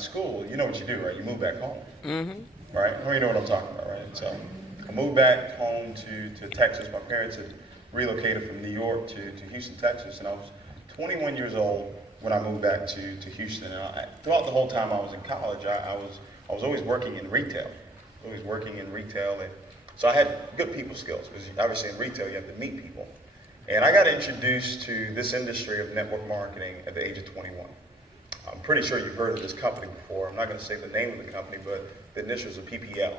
school, you know what you do, right? You move back home, right? How many know what I'm talking about, right? So I moved back home to Texas. My parents had relocated from New York to Houston, Texas, and I was 21 years old when I moved back to Houston. And throughout the whole time I was in college, I was always working in retail, and so I had good people skills, because obviously in retail you have to meet people. And I got introduced to this industry of network marketing at the age of 21. I'm pretty sure you've heard of this company before. I'm not going to say the name of the company, but the initials are PPL.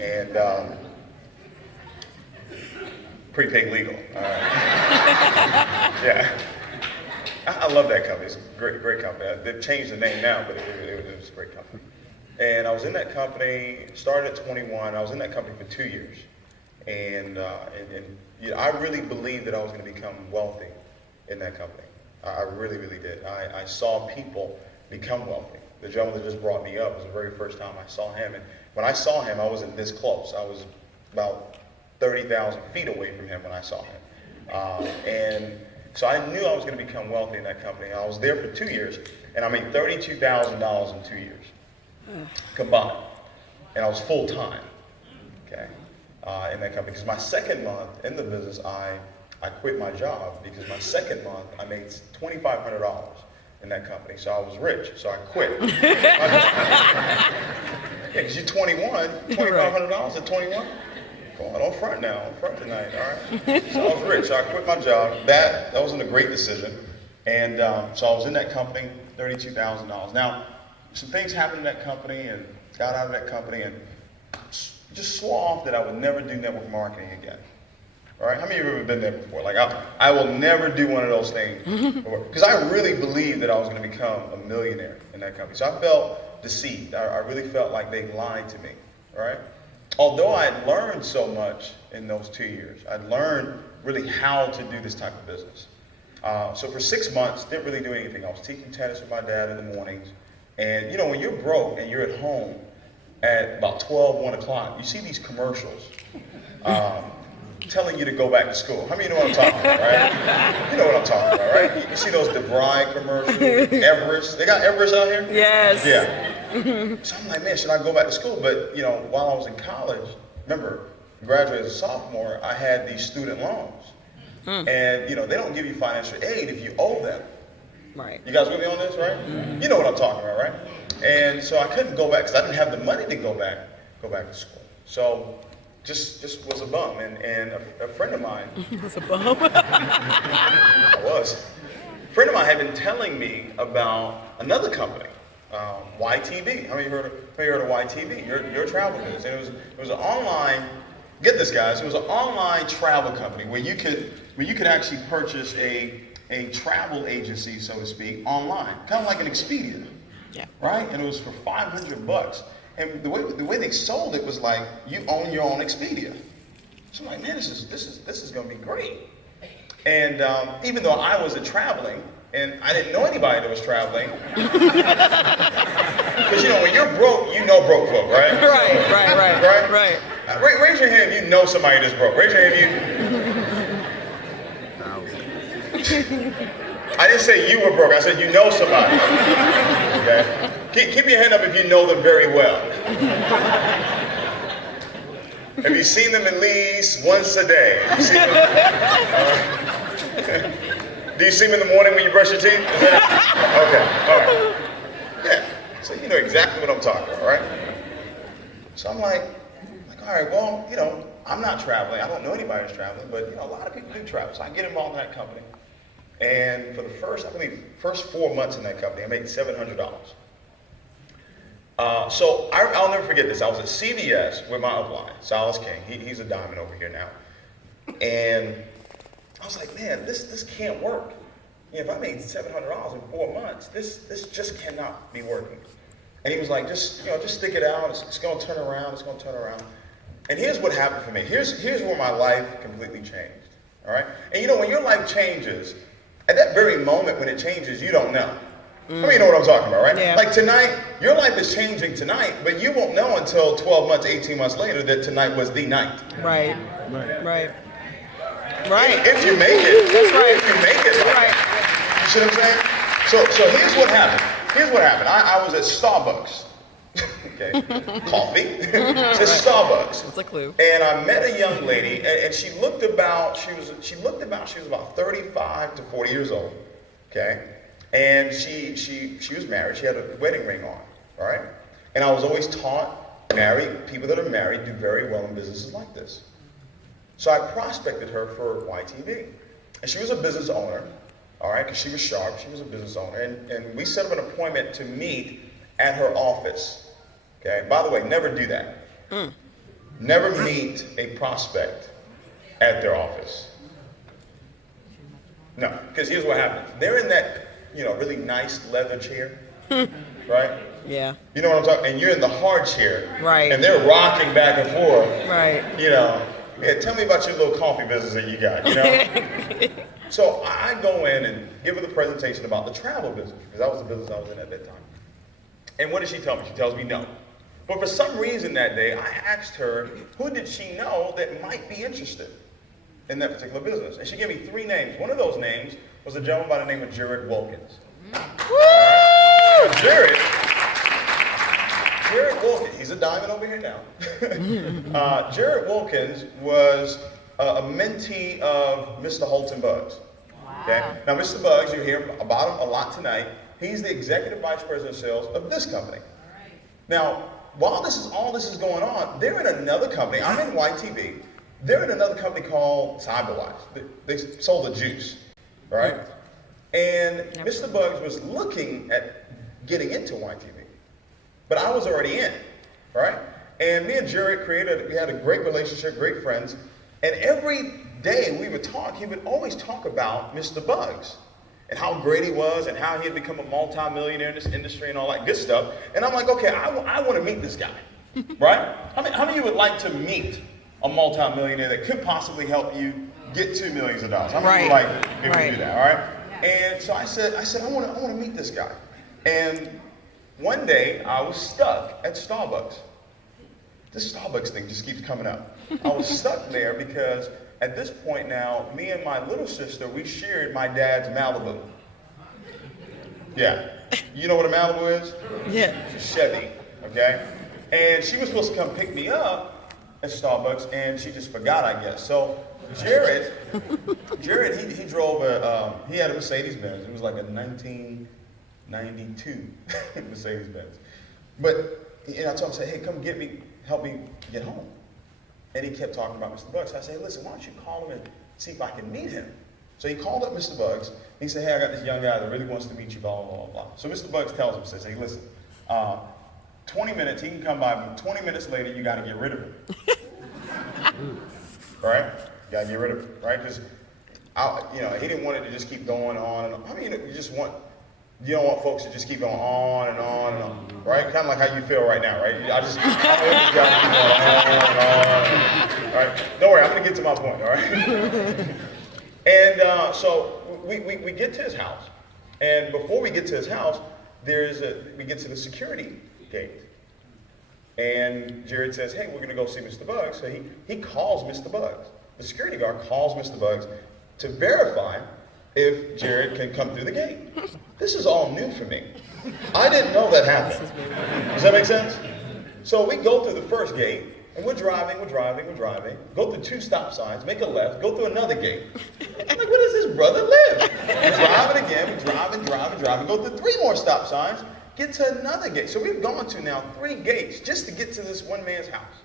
And prepaid legal. Yeah. I love that company. It's a great company. They've changed the name now, but it was a great company. And I was in that company, started at 21. I was in that company for 2 years. And you know, I really believed that I was going to become wealthy in that company. I really, really did. I saw people become wealthy. The gentleman that just brought me up was the very first time I saw him. And when I saw him, I wasn't this close. I was about 30,000 feet away from him when I saw him. And so I knew I was going to become wealthy in that company. I was there for 2 years, and I made $32,000 in 2 years combined. And I was full-time, okay, in that company. Because my second month in the business, I quit my job, because my second month I made $2,500 in that company. So I was rich, so I quit. Yeah, because you're 21, $2,500 at 21? Come on, don't front now, don't front tonight, all right? So I was rich, so I quit my job. That wasn't a great decision. And so I was in that company, $32,000. Now, some things happened in that company, and got out of that company, and just swore off that I would never do network marketing again. All right, how many of you have ever been there before? Like, I will never do one of those things. Because I really believed that I was going to become a millionaire in that company. So I felt deceived. I really felt like they lied to me, all right? Although I had learned so much in those 2 years, I'd learned really how to do this type of business. So for 6 months, didn't really do anything. I was teaching tennis with my dad in the mornings. And you know, when you're broke and you're at home at about 12, 1 o'clock, you see these commercials telling you to go back to school. How many of you know what I'm talking about, right? You know what I'm talking about, right? You see those DeVry commercials, Everest. They got Everest out here? Yes. Yeah. So I'm like, man, should I go back to school? But you know, while I was in college, remember, graduated as a sophomore, I had these student loans. And you know, they don't give you financial aid if you owe them. Right. You guys with me on this, right? You know what I'm talking about, right? And so I couldn't go back because I didn't have the money to go back to school. So just was a bum. And a friend of mine was a bum. I was. A friend of mine had been telling me about another company, YTB. How many of you heard of YTB? Your travel business. And it was an online. Get this, guys. It was an online travel company where you could actually purchase a travel agency, so to speak, online, kind of like an Expedia, yeah, right? And it was for $500. And the way they sold it was like you own your own Expedia. So I'm like, man, this is going to be great. And even though I wasn't traveling, and I didn't know anybody that was traveling, because you know when you're broke, you know broke folk, right? Right. Raise your hand if you know somebody that's broke. Raise your hand if you. I didn't say you were broke. I said you know somebody. Okay? Keep your hand up if you know them very well. Have you seen them at least once a day? Do you see them in the morning when you brush your teeth? Okay, all right. Yeah, so you know exactly what I'm talking about, right? So I'm like, all right, well, you know, I'm not traveling. I don't know anybody who's traveling, but you know, a lot of people do travel. So I get involved in that company. And for the first 4 months in that company, I made $700. So I'll never forget this. I was at CVS with my upline, Silas King. He's a diamond over here now. And I was like, man, this can't work. You know, if I made $700 in 4 months, this just cannot be working. And he was like, just stick it out. It's going to turn around. It's going to turn around. And here's what happened for me. Here's where my life completely changed. All right. And you know, when your life changes, at that very moment when it changes, you don't know. I mean, you know what I'm talking about, right? Yeah. Like tonight, your life is changing tonight, but you won't know until 12 months, 18 months later that tonight was the night. Right. If you make it. That's right. If you make it. Right. You see what I'm saying? So here's what happened. here's what happened. I was at Starbucks. Okay, coffee. It's at Starbucks. That's a clue. And I met a young lady, and she looked about, she was about 35 to 40 years old. Okay, and she was married. She had a wedding ring on. All right, and I was always taught people that are married do very well in businesses like this. So I prospected her for YTV, and she was a business owner. All right, because she was sharp. She was a business owner, and we set up an appointment to meet at her office. Okay, by the way, never do that. Never meet a prospect at their office. No, because here's what happens. They're in that, really nice leather chair, right? Yeah. You know what I'm talking? And you're in the hard chair, Right. And they're rocking back and forth, Right. Yeah, tell me about your little coffee business that you got, So I go in and give her the presentation about the travel business, because that was the business I was in at that time. And what did she tell me? She tells me no. But for some reason that day, I asked her, who did she know that might be interested in that particular business? And she gave me 3 names. One of those names was a gentleman by the name of Jared Wilkins. Jared Wilkins, he's a diamond over here now. Jared Wilkins was a mentee of Mr. Holton Buggs. Wow. Okay? Now, Mr. Buggs, you hear about him a lot tonight. He's the executive vice president of sales of this company. Right. Now, while all this is going on, they're in another company. I'm in YTV. They're in another company called Cyberwise. They sold a juice, right? And Mr. Buggs was looking at getting into YTV, but I was already in, right? And me and Jared we had a great relationship, great friends. And every day we would talk, he would always talk about Mr. Buggs and how great he was and how he had become a multi-millionaire in this industry and all that good stuff. And I'm like, okay, I want to meet this guy, right? How many of you would like to meet a multi-millionaire that could possibly help you get to millions of dollars? How many of you like if you do that, all right? And so I said, I want to meet this guy. And one day I was stuck at Starbucks. This Starbucks thing just keeps coming up. I was stuck there because at this point now, me and my little sister, we shared my dad's Malibu. Yeah. You know what a Malibu is? Yeah. It's a Chevy, okay? And she was supposed to come pick me up at Starbucks, and she just forgot, I guess. So Jared, he drove he had a Mercedes-Benz. It was like a 1992 Mercedes-Benz. But I told him, I said, hey, come help me get home. And he kept talking about Mr. Buggs. So I said, hey, listen, why don't you call him and see if I can meet him? So he called up Mr. Buggs. And he said, hey, I got this young guy that really wants to meet you, blah, blah, blah, blah. So Mr. Buggs tells him, says, hey, listen, 20 minutes, he can come by, but 20 minutes later, you got to get rid of him. Right? You got to get rid of him, right? Because, he didn't want it to just keep going on and on. I mean, you don't want folks to just keep going on and on and on, right? Kind of like how you feel right now, right? I just got to keep going on and on, all right? Don't worry, I'm going to get to my point, all right? And so we get to his house, and before we get to his house, we get to the security gate, and Jared says, hey, we're going to go see Mr. Buggs. So he calls Mr. Buggs. The security guard calls Mr. Buggs to verify if Jared can come through the gate. This is all new for me. I didn't know that happened. Does that make sense? So we go through the first gate, and we're driving, go through 2 stop signs, make a left, go through another gate. I'm like, where does this brother live? We're driving again, go through 3 more stop signs, get to another gate. So we've gone to now 3 gates just to get to this one man's house.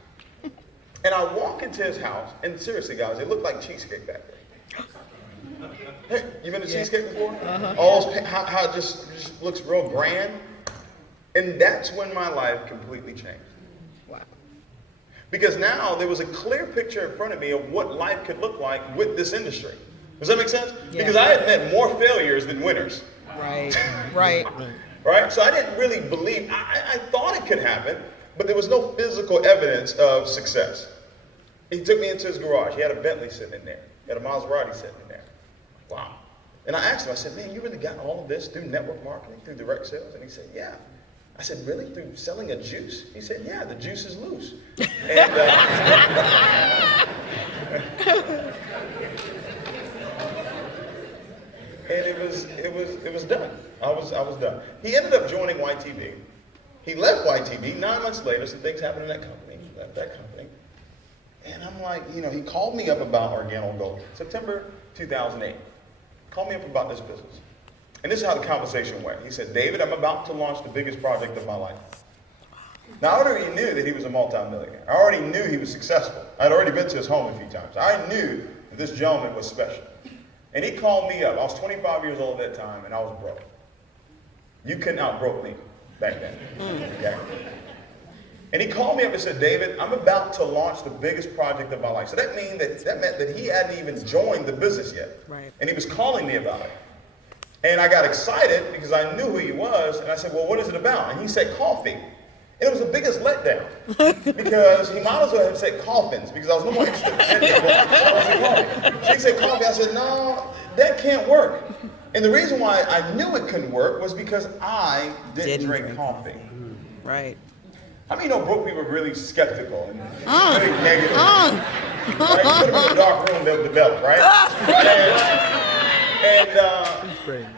And I walk into his house, and seriously, guys, it looked like cheesecake back there. Hey, you been to cheesecake before? Uh-huh. How it just looks real grand. And that's when my life completely changed. Wow. Because now there was a clear picture in front of me of what life could look like with this industry. Does that make sense? Yeah. Because I had met more failures than winners. Right. Right? So I didn't really believe, I thought it could happen, but there was no physical evidence of success. He took me into his garage. He had a Bentley sitting in there. He had a Maserati sitting in there. Wow. And I asked him, I said, man, you really got all of this through network marketing, through direct sales? And he said, yeah. I said, really? Through selling a juice? He said, yeah, the juice is loose. And, and it was done. I was done. He ended up joining YTV. He left YTV. 9 months later, some things happened in that company. He left that company. And I'm like, he called me up about Organo Gold. September 2008. Called me up about this business. And this is how the conversation went. He said, David, I'm about to launch the biggest project of my life. Now, I already knew that he was a multimillionaire. I already knew he was successful. I'd already been to his home a few times. I knew that this gentleman was special. And he called me up. I was 25 years old at that time, and I was broke. You couldn't out-broke me back then. Okay? And he called me up and said, David, I'm about to launch the biggest project of my life. So that meant that he hadn't even joined the business yet. Right. And he was calling me about it. And I got excited because I knew who he was. And I said, well, what is it about? And he said, coffee. And it was the biggest letdown because he might as well have said coffins because I was no more interested in coffee. So he said coffee. I said, no, that can't work. And the reason why I knew it couldn't work was because I didn't drink coffee. Right. How many broke people are really skeptical and really negative? Right? You put them in a dark room, they'll develop, right?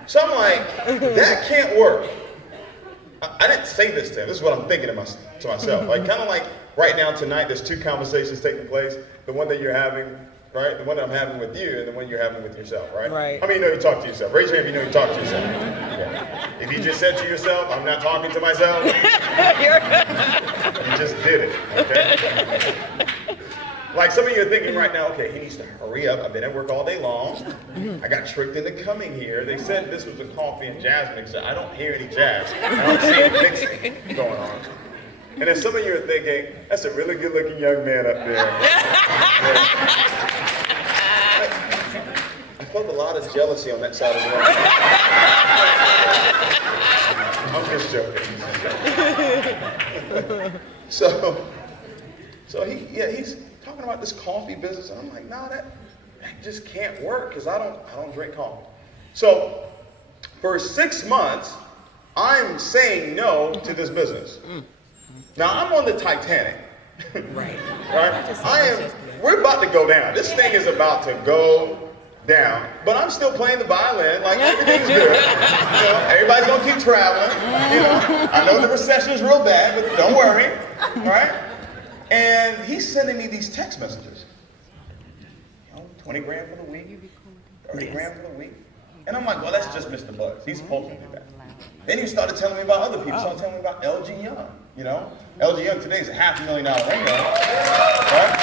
So I'm like, that can't work. I didn't say this to him. This is what I'm thinking to myself. Like, kind of like right now tonight, there's two conversations taking place. The one that you're having, right? The one that I'm having with you, and the one you're having with yourself, right? Right. How many know you talk to yourself? Raise your hand if you know you talk to yourself. Yeah. If you just said to yourself, I'm not talking to myself, you just did it, okay? Like some of you are thinking right now, okay, he needs to hurry up. I've been at work all day long. I got tricked into coming here. They said this was a coffee and jazz mixer. I don't hear any jazz. I don't see any mixing going on. And then some of you are thinking, that's a really good looking young man up there. I felt a lot of jealousy on that side of the room. I'm just joking. So he's talking about this coffee business, and I'm like, no, that just can't work because I don't drink coffee. So for 6 months, I'm saying no to this business. Now I'm on the Titanic. Right. Right? We're about to go down. This thing is about to go down, but I'm still playing the violin, like everything's good. Everybody's gonna keep traveling. I know the recession is real bad, but don't worry. Right? And he's sending me these text messages. 20 grand for the week, 30 grand for the week. And I'm like, well, that's just Mr. Buggs. He's supposed to do that. Then he started telling me about other people. He started telling me about LG Young. LG Young today is a $500,000 ring, right?